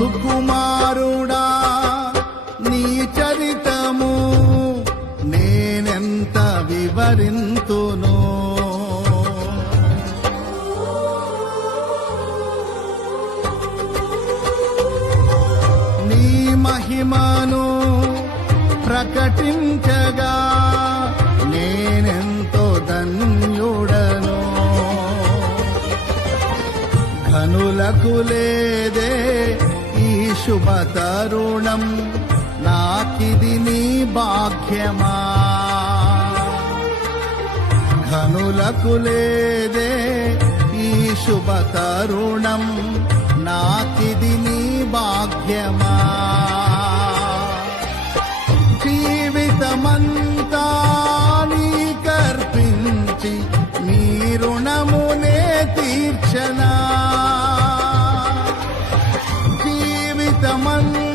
సుకుమారుడా నీ చరితము నేనెంత వివరింతును. నీ మహిమను ప్రకటించగా నేనెంతో ధన్యుడను. ఘనులకు లేదే ఈ శుభ తరుణం, నాకిది నీ భాగ్యమా. ఘనులకు లేదే ఈ శుభ తరుణం, నాకిది నీ భాగ్యమా. జీవితమంతా నీకర్పించి నీ రుణమునే తీర్చనా. జీవితమంతా